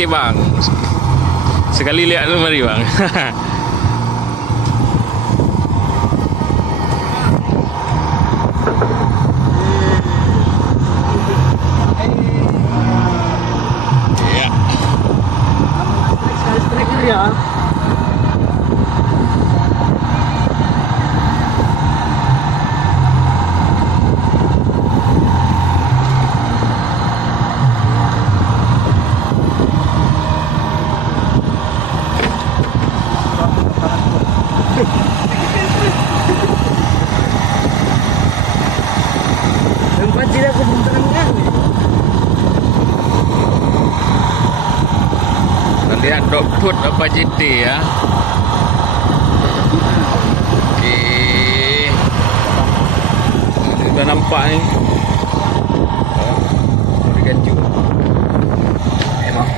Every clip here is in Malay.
sikit bang. Sekali lihat tu mari bang. Ya. Striker ya. Tempat tidak kebentangan. Kita lihat dog food apa JT ya. Okey. Sudah nampak ni. Boleh gancu. Memang.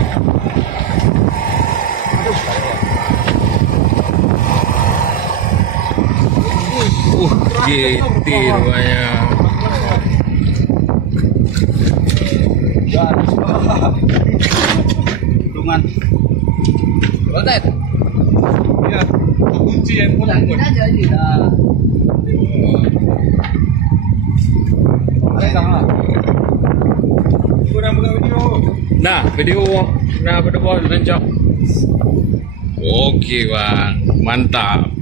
JT rupanya. Tungan. Rotet. Ya, kunci yang pun aja dah. Ada dah. Kurang buka video. Nah, video nah pada bawah lanjut. Okey bang, mantap.